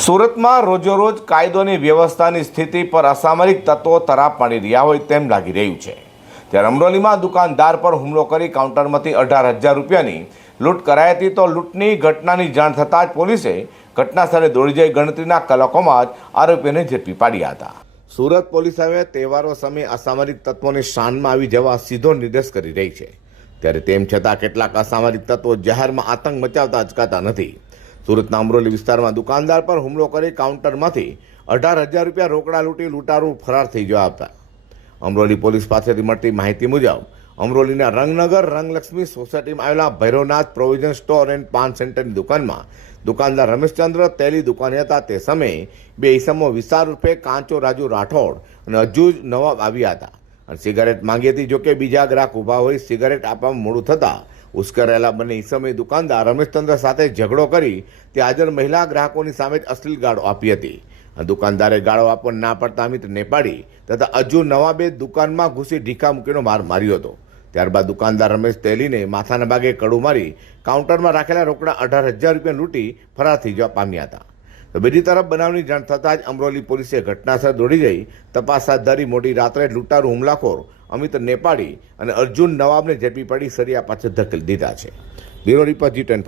સુરતમાં રોજોરોજ કાયદોની વ્યવસ્થાની સ્થિતિ પર અસામરિક તત્વો તરાપ પાડી રહ્યા હોય તેમ લાગી રહ્યું છે. ત્યારે અમરોલીમાં દુકાનદાર પર હુમલો કરી કાઉન્ટરમાંથી અઢાર હજાર રૂપિયાની લૂંટ કરાઈ હતી તો લૂંટની ઘટનાની જાણ થતાં જ પોલીસે ઘટના સ્થળે દોડી જઈ ગણતરીના કલાકોમાં જ આરોપીઓને ઝડપી પાડ્યા હતા. સુરત પોલીસ હવે તહેવારો સમયે અસામરિક તત્વોની શાનમાં આવી જવા સીધો નિર્દેશ કરી રહી છે. ત્યારે તેમ છતાં કેટલાક અસામરિક તત્વો જાહેરમાં આતંક મચાવતા અચકાતા નથી. સુરતના અમરોલી વિસ્તારમાં દુકાનદાર પર હુમલો કરી કાઉન્ટરમાંથી અઢાર હજાર રૂપિયા રોકડા લૂંટી લૂંટારૂ ફરાર થઈ ગયા હતા અમરોલી પોલીસ પાસેથી મળતી માહિતી મુજબ, અમરોલીના રંગનગર રંગલક્ષ્મી સોસાયટીમાં આવેલા Bhairavnath provision store and paan સેન્ટરની દુકાનમાં દુકાનદાર રમેશચંદ્ર તેલી દુકાને હતા. તે સમયે બે ઈસમો વિસ્તાર રૂપે કાંચો રાજુ રાઠોડ અને અજુજ નવાબ આવ્યા હતા. અને સિગારેટ માંગી હતી જોકે બીજા ગ્રાહક ઊભા હોય, સિગારેટ આપવામાં મોડું થતાં ઉશ્કેરાયેલા બંને ઈસમે દુકાનદાર રમેશચંદ્ર સાથે ઝઘડો કરી તે હાજર મહિલા ગ્રાહકોની સામે જ અશ્લીલ ગાળો આપી હતી. દુકાનદારે ગાળો આપવા ના પડતા અમિત નેપાળી તથા અજુ નવાબે દુકાનમાં ઘૂસી ઢીકા મૂકીનો માર માર્યો હતો. ત્યારબાદ દુકાનદાર રમેશ તેલીને માથાના ભાગે કડું મારી કાઉન્ટરમાં રાખેલા રોકડા અઢાર હજાર રૂપિયા લૂંટી ફરાર થઈ જવા પામ્યા હતા. તો બીજી તરફ બનાવની જાણ થતાં જ અમરોલી પોલીસે ઘટનાસ્થળ દોડી જઈ તપાસ હાથ ધરી મોડી રાત્રે લૂંટારૂ હુમલાખોર અમિત નેપાળી અને અર્જુન નવાબને ઝડપી પડી સરિયા પાછળ ધકેલી દીધા છે. બ્યુરો રિપોર્ટ જી ટેન